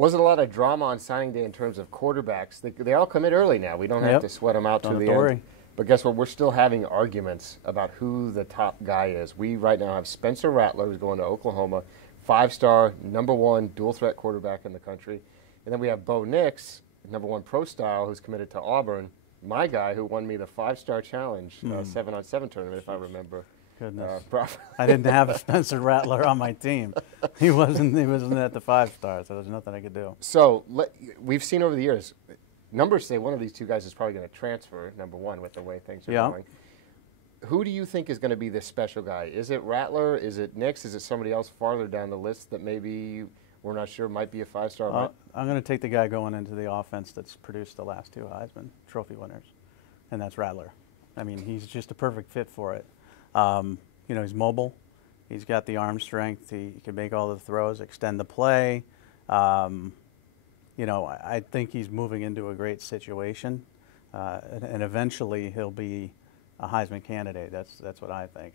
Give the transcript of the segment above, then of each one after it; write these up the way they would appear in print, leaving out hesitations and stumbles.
Wasn't a lot of drama on signing day in terms of quarterbacks. They all come in early now. We don't have to sweat them out to the end. But guess what? We're still having arguments about who the top guy is. We right now have Spencer Rattler, who's going to Oklahoma, 5-star, #1 dual-threat quarterback in the country. And then we have Bo Nix, #1 pro style, who's committed to Auburn. My guy who won me the 5-star challenge 7-on-7 tournament, if I remember. Goodness. I didn't have Spencer Rattler on my team. He wasn't at the 5-star, so there's nothing I could do. So we've seen over the years, numbers say one of these two guys is probably going to transfer, #1, with the way things are going. Who do you think is going to be the special guy? Is it Rattler? Is it Nix? Is it somebody else farther down the list that maybe we're not sure might be a 5-star? I'm going to take the guy going into the offense that's produced the last 2 Heisman Trophy winners, and that's Rattler. I mean, he's just a perfect fit for it. You know, he's mobile. He's got the arm strength. He can make all the throws, extend the play. You know, I think he's moving into a great situation, and eventually he'll be a Heisman candidate. That's what I think.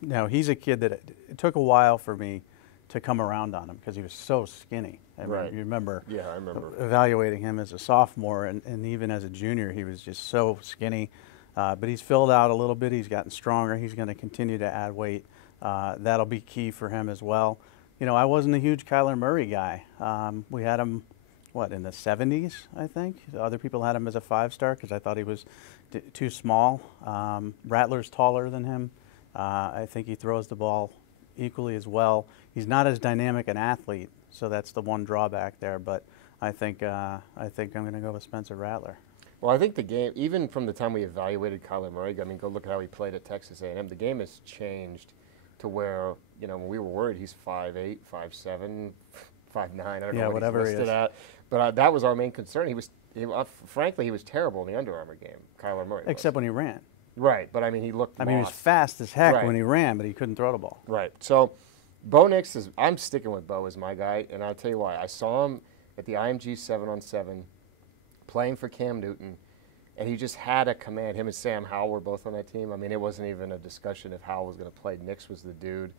Now, he's a kid that it took a while for me to come around on him because he was so skinny. I mean, you remember? Yeah, I remember evaluating him as a sophomore, and even as a junior, he was just so skinny. But he's filled out a little bit. He's gotten stronger. He's going to continue to add weight. That'll be key for him as well. You know, I wasn't a huge Kyler Murray guy. We had him, what, in the 70s, I think? Other people had him as a 5-star because I thought he was too small. Rattler's taller than him. I think he throws the ball equally as well. He's not as dynamic an athlete, so that's the one drawback there. But I think I'm going to go with Spencer Rattler. Well, I think the game, even from the time we evaluated Kyler Murray, I mean, go look at how he played at Texas A&M. The game has changed to where, you know, when we were worried, he's 5'8", 5'7", 5'9". I don't know what he's listed at. But that was our main concern. Frankly, he was terrible in the Under Armour game, Kyler Murray. Except when he ran. Right, but I mean, he looked lost. He was fast as heck when he ran, but he couldn't throw the ball. Right. So, Bo Nix I'm sticking with Bo as my guy, and I'll tell you why. I saw him at the IMG 7-on-7 playing for Cam Newton, and he just had a command. Him and Sam Howell were both on that team. I mean, it wasn't even a discussion if Howell was going to play. Nix was the dude,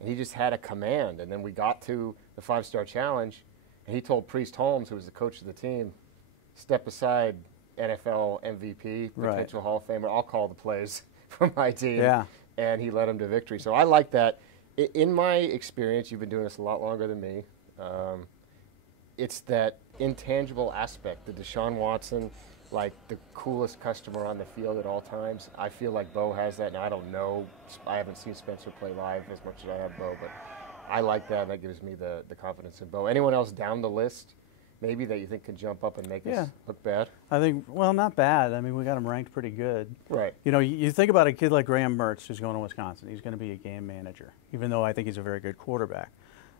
and he just had a command. And then we got to the 5-star challenge, and he told Priest Holmes, who was the coach of the team, step aside, NFL MVP, potential Hall of Famer. I'll call the plays for my team. Yeah. And he led him to victory. So I like that. In my experience, you've been doing this a lot longer than me, it's that intangible aspect, the Deshaun Watson, like the coolest customer on the field at all times. I feel like Bo has that, and I don't know. I haven't seen Spencer play live as much as I have Bo, but I like that, and that gives me the confidence in Bo. Anyone else down the list maybe that you think can jump up and make us look bad? I think, well, not bad. I mean, we got him ranked pretty good. Right. You know, you think about a kid like Graham Mertz who's going to Wisconsin. He's going to be a game manager, even though I think he's a very good quarterback.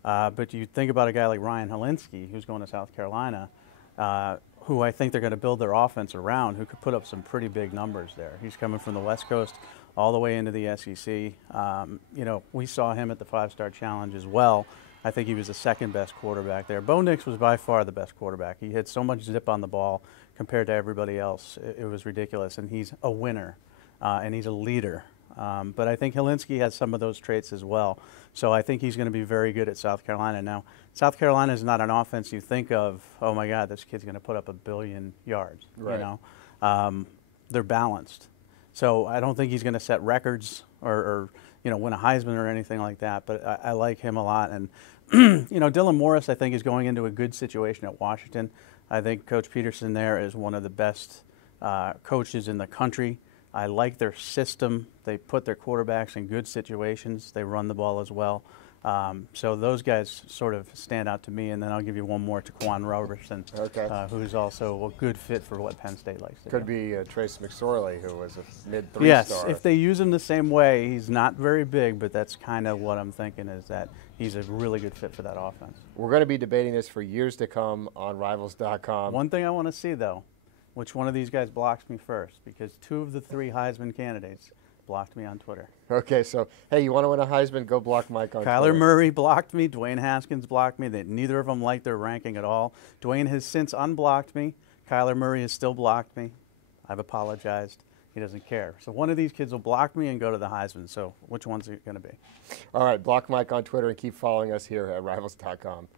But you think about a guy like Ryan Hilinski who's going to South Carolina, who I think they're going to build their offense around, who could put up some pretty big numbers there. He's coming from the West Coast all the way into the SEC. You know, we saw him at the 5-star challenge as well. I think he was the second best quarterback there. Bo Nix was by far the best quarterback. He had so much zip on the ball compared to everybody else. It was ridiculous, and he's a winner, and he's a leader. But I think Hilinski has some of those traits as well. So I think he's going to be very good at South Carolina. Now, South Carolina is not an offense you think of, oh, my God, this kid's going to put up 1 billion yards. Right. You know? They're balanced. So I don't think he's going to set records or you know, win a Heisman or anything like that. But I like him a lot. And, you know, Dylan Morris, I think, is going into a good situation at Washington. I think Coach Peterson there is one of the best coaches in the country. I like their system. They put their quarterbacks in good situations. They run the ball as well. So those guys sort of stand out to me. And then I'll give you one more, Taquan Roberson, who's also a good fit for what Penn State likes to do. Could be Trace McSorley, who was a mid-3-star. Yes, if they use him the same way. He's not very big, but that's kind of what I'm thinking, is that he's a really good fit for that offense. We're going to be debating this for years to come on Rivals.com. One thing I want to see, though, which one of these guys blocks me first, because 2 of the 3 Heisman candidates blocked me on Twitter. Okay, so, hey, you want to win a Heisman, go block Mike on Twitter. Kyler Murray blocked me. Dwayne Haskins blocked me. Neither of them liked their ranking at all. Dwayne has since unblocked me. Kyler Murray has still blocked me. I've apologized. He doesn't care. So one of these kids will block me and go to the Heisman. So which one's it going to be? All right, block Mike on Twitter and keep following us here at Rivals.com.